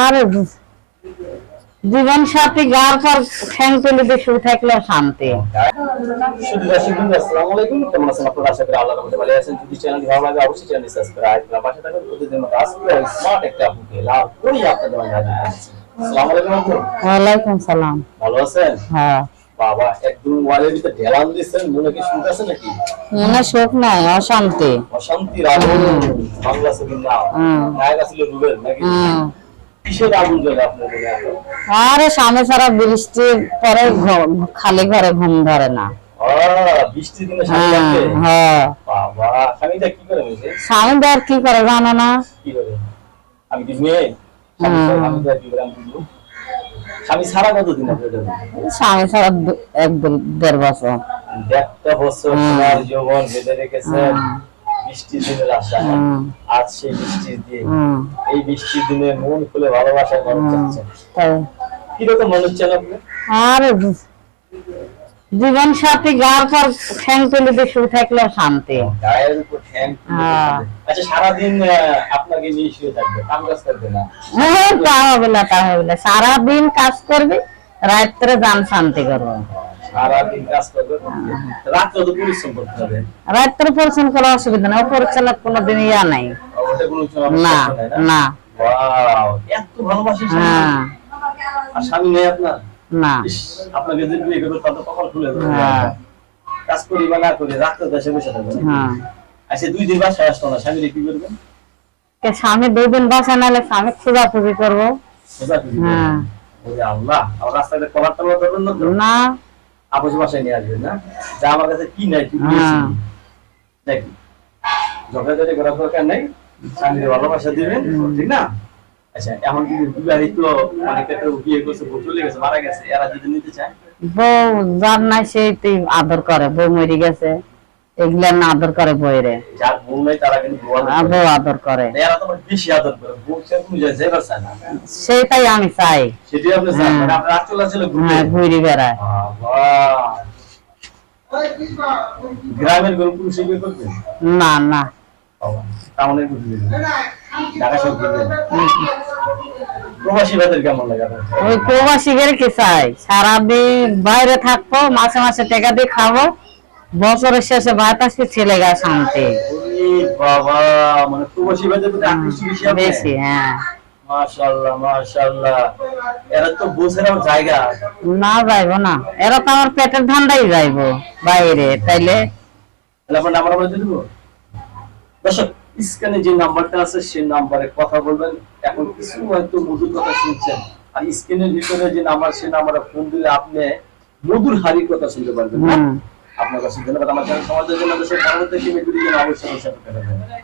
আর জীবন সাথী গার পর ঠ্যাং তুলে দিয়ে শুয়ে থাকলে শান্তি শুধু দর্শক বন্ধু, আসসালামু আলাইকুম। কেমন আছেন আপনারা? আশা করি আল্লাহর রহমতে ভালো আছেন। যদি চ্যানেলটি ভালো লাগে, অবশ্যই চ্যানেলটি সাবস্ক্রাইব করে পাশে থাকুন। প্রতিদিন মতো আজকে আমি একটা আপুকে লাভ করেই আপনাদের মাঝে আসসালামু আলাইকুম আপু। ওয়ালাইকুম সালাম ভালো আছেন? হ্যাঁ বাবা, একদম ওয়ালের ভিতরে ঢেলান মনে কি সুখ আছে নাকি? মনে সুখ নাই অশান্তি অশান্তির আগুন, বাংলা ছবির নাম। নায়ক ছিল রুবেল, নাকি? আরে ছাড়া বৃষ্টির পরে খালি ঘরে ঘুম ধরে না স্বামী হ্যাঁ কি করে? স্বামী দেওয়ার কি করে জানো না কি করে? আমি কি মেয়ে? স্বামী। ছাড়া কতদিন আপনার স্বামী ছাড়া এক দেড় বছর। দেড়টা বছর তোমার যৌবন বেঁধে রেখেছেন। বৃষ্টির দিনের আশা। আজ সেই বৃষ্টির দিন। এই বৃষ্টির দিনে মন খুলে ভালোবাসায় মন হুম। কীরকম মনে হচ্ছে আপনি? আর জীবন সাথী গার পর ঠ্যাং তুলে দিয়ে শুয়ে থাকলে শান্তি। গায়ের উপর ঠ্যাং তুলে হ্যাঁ। আচ্ছা সারাদিন আহ, আপনাকে নিয়ে শুয়ে থাকবে কাম কাজ করবে না? হ্যাঁ, তা হবে না তা হবে না। সারাদিন কাজ করবি রাত্রে যান শান্তি করব। সারাদিন কাজ করবে রাত্রে তো পরিশ্রম করতে হবে? রাত্রে পরিশ্রম করার অসুবিধা নেই ইয়া নাই। কোনো সমস্যা না নাই না? ওয়াও এত ভালোবাসি হ্যাঁ। আর স্বামী নেই আপনার? না। আপনাকে যদি বিয়ে করবে তাহলে কপাল খুলে দেবে হ্যাঁ। কাজ করি বা না করি রাত্রে দেশে বসে থাকবে হ্যাঁ। আচ্ছা দুই দিন বাসায় আসতো না স্বামী কি করবেন? কে স্বামী দুই দিন বাসা নাহলে স্বামী করব। খুঁজি হ্যাঁ। আল্লাহ আমার রাস্তাতে কলার না না। আপস বাসায় নিয়ে আসবেন না? যা আমার কাছে কি নাই কি হ্যাঁ। দেখি। ঝগড়াঝাটি করার দরকার নেই স্বামীর ভালোবাসা দিবেন ঠিক না? আচ্ছা এখন যদি বিবাহিত অনেকে তো বিয়ে করছে বউ চলে গেছে মারা গেছে এরা যদি নিতে চায়? বউ যার নাই সেই তুই আদর করে বউ মরি গেছে এগুলা না আদর করে বইরে যার বউ নাই তারা কিন্তু বউ আদর করে। বউ আদর করে। এরা তো বেশি আদর করে বউ সেরকম যায় যেবার চায় না। সেটাই আমি চাই। সেটি আপনি চান মানে ঘুরে হ্যাঁ ঘুরি বেড়ায়। গ্রামের গরু পুরুষে বিয়ে করবেন না না। টাউনের ঢাকা করবেন প্রবাসী কেমন লাগে ওই প্রবাসীদের কি চাই? বাইরে থাকব মাসে মাসে টাকা দিয়ে খাব বছরের শেষে আসবে ছেলে গা শান্তি। বাবা মানে বেশি হ্যাঁ। মাশাআল্লাহ মাশাআল্লাহ। এরা তো বসেরাও জায়গা। না যাইবো না। এরা তো আমার পেটের ধান্দাই যাইবো বাইরে তাইলে। তাহলে আপনার নাম্বার আমরা দিয়ে দেবো? দর্শক স্ক্যানে যে নাম্বারটা আছে সেই নাম্বারে কথা বলবেন। এখন কিছু হয়তো মধুর কথা শুনছেন। আর স্ক্রিনের ভিতরে যে নাম্বার সেই নাম্বারে ফোন দিলে আপনি মধুর হারির কথা শুনতে পারবেন আপনার কাছে ধন্যবাদ। আমার চ্যানেল সমাজের জন্য দেশের অবশ্যই অবশ্যই